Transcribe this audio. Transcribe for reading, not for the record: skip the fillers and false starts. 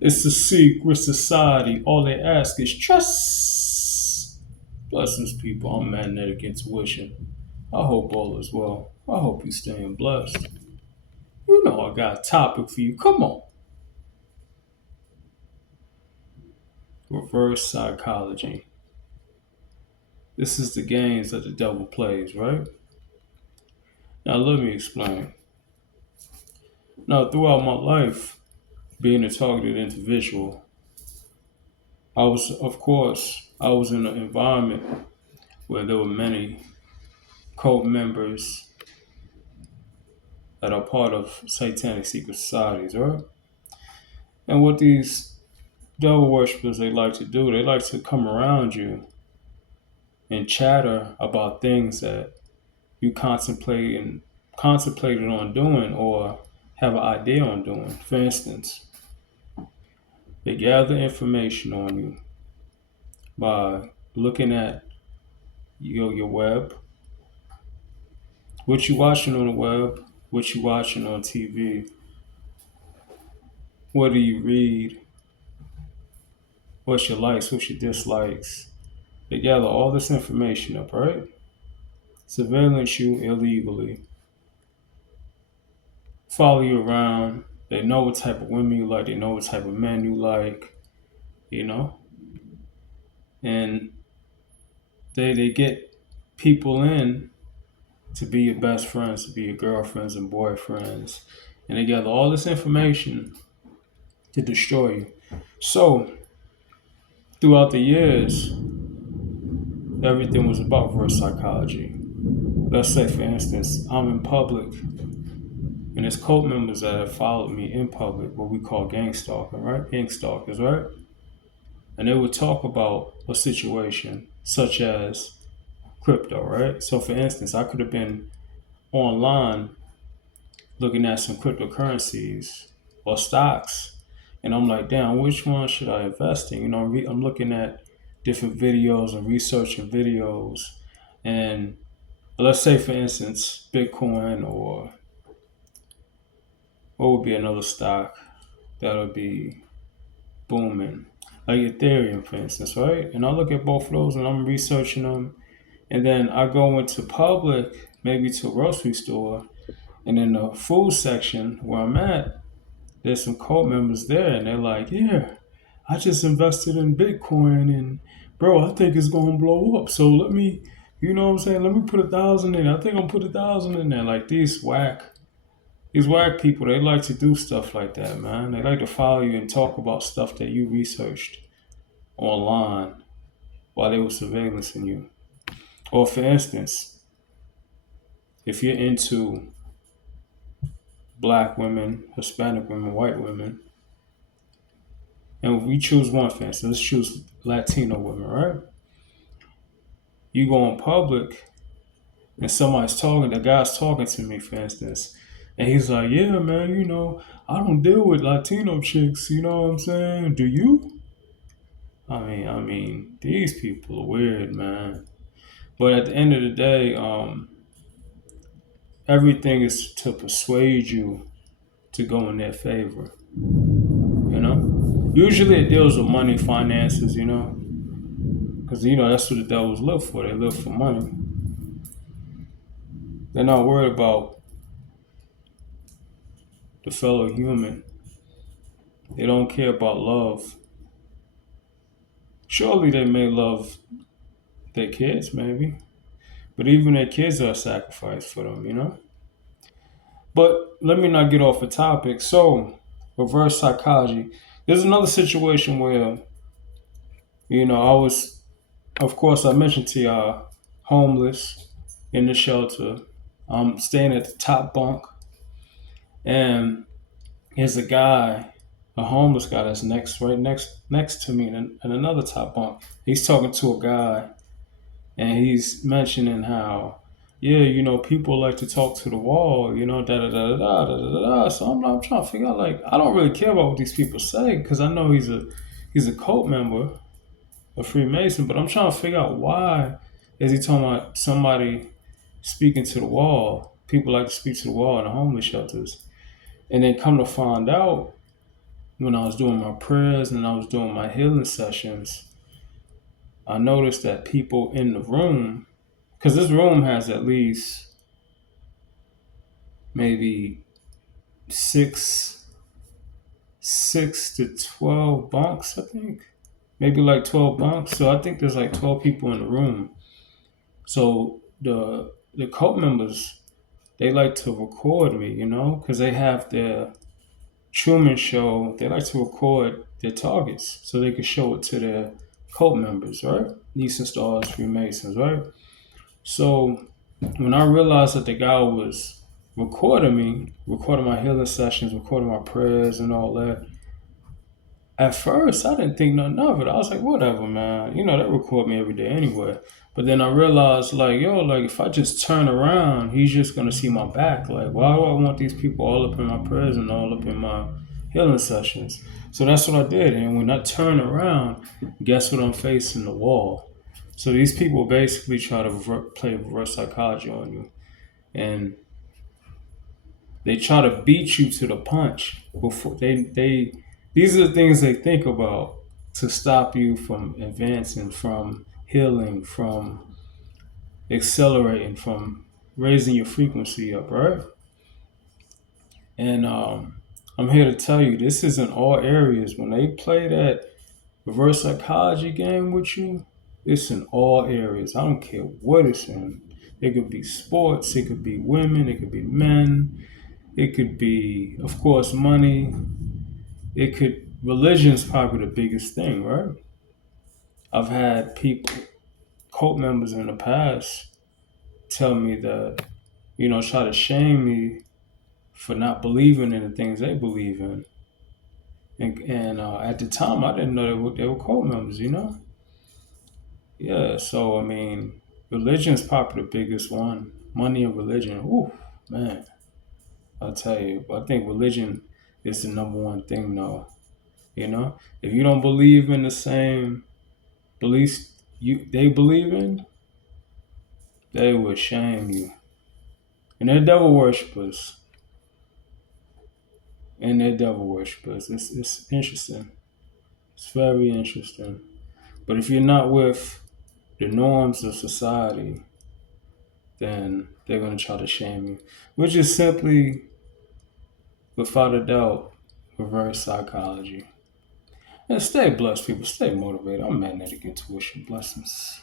It's a secret society. All they ask is trust. Blessings, people. I'm Magnetic Intuition. I hope all is well. I hope you're staying blessed. You know I got a topic for you. Come on. Reverse psychology. This is the games that the devil plays, right? Now let me explain. Now, throughout my life, being a targeted individual, I was in an environment where there were many cult members that are part of satanic secret societies, right? And what these devil worshippers they like to do, they like to come around you and chatter about things that you contemplated on doing or have an idea on doing. For instance, they gather information on you by looking at your web, what you watching on the web, what you watching on TV, what do you read, what's your likes, what's your dislikes. They gather all this information up, right? Surveillance you illegally, follow you around. They know what type of women you like. They know what type of men you like. You know, and they get people in to be your best friends, to be your girlfriends and boyfriends, and they gather all this information to destroy you. So throughout the years, everything was about reverse psychology. Let's say, for instance, I'm in public and there's cult members that have followed me in public, what we call gang stalking, right? Gang stalkers, right? And they would talk about a situation such as crypto, right? So, for instance, I could have been online looking at some cryptocurrencies or stocks, and I'm like, damn, which one should I invest in? You know, I'm looking at different videos and researching videos, and let's say, for instance, Bitcoin or what would be another stock that would be booming, like Ethereum, for instance, right? And I look at both of those and I'm researching them, and then I go into public, maybe to a grocery store, and in the food section where I'm at, there's some cult members there, and they're like, "Yeah, I just invested in Bitcoin, and bro, I think it's gonna blow up. So let me, you know what I'm saying? Let me put 1,000 in. I think I'm put 1,000 in there." Like these whack people, they like to do stuff like that, man. They like to follow you and talk about stuff that you researched online while they were surveillancing you. Or for instance, if you're into black women, Hispanic women, white women, and we choose one, for instance, let's choose Latino women, right? You go in public and somebody's talking, the guy's talking to me, for instance, and he's like, "Yeah, man, you know, I don't deal with Latino chicks, you know what I'm saying? Do you?" I mean, these people are weird, man. But at the end of the day, everything is to persuade you to go in their favor. You know, usually it deals with money, finances. You know, because you know that's what the devils live for. They live for money. They're not worried about the fellow human. They don't care about love. Surely they may love their kids, maybe, but even their kids are a sacrifice for them. You know. But let me not get off the topic. So, reverse psychology. There's another situation where, you know, I was, of course, I mentioned to y'all, homeless in the shelter. I'm staying at the top bunk, and there's a guy, a homeless guy that's next to me in another top bunk. He's talking to a guy, and he's mentioning how, yeah, you know, people like to talk to the wall, you know, da da da da da da da. So I'm trying to figure out, like, I don't really care about what these people say because I know he's a cult member, a Freemason, but I'm trying to figure out why is he talking about somebody speaking to the wall? People like to speak to the wall in the homeless shelters, and then come to find out, when I was doing my prayers and I was doing my healing sessions, I noticed that people in the room, because this room has at least maybe six, 6 to 12 bunks, I think. Maybe like 12 bunks. So I think there's like 12 people in the room. So the cult members, they like to record me, because they have their Truman Show. They like to record their targets so they can show it to their cult members, right? Eastern Stars, Freemasons, right? So when I realized that the guy was recording me, recording my healing sessions, recording my prayers and all that, at first I didn't think nothing of it. I was like, whatever, man. They record me every day anyway. But then I realized, like, yo, like if I just turn around, he's just gonna see my back. Like, why do I want these people all up in my prayers and all up in my healing sessions? So that's what I did. And when I turn around, guess what I'm facing? The wall. So these people basically try to play reverse psychology on you, and they try to beat you to the punch before they. These are the things they think about to stop you from advancing, from healing, from accelerating, from raising your frequency up, right? And I'm here to tell you, this is in all areas. When they play that reverse psychology game with you, it's in all areas. I don't care what it's in. It could be sports, it could be women, it could be men, it could be, of course, money. Religion's probably the biggest thing, right? I've had people, cult members in the past, tell me that, try to shame me for not believing in the things they believe in. And at the time, I didn't know they were cult members. Yeah, so, I mean, religion's probably the biggest one. Money and religion. Ooh, man, I'll tell you. I think religion is the number one thing, though. If you don't believe in the same beliefs they believe in, they will shame you. And they're devil worshippers. It's interesting. It's very interesting. But if you're not with the norms of society, then they're going to try to shame you, which is simply, without a doubt, reverse psychology. And stay blessed, people. Stay motivated. I'm Magnetic Intuition. Blessings.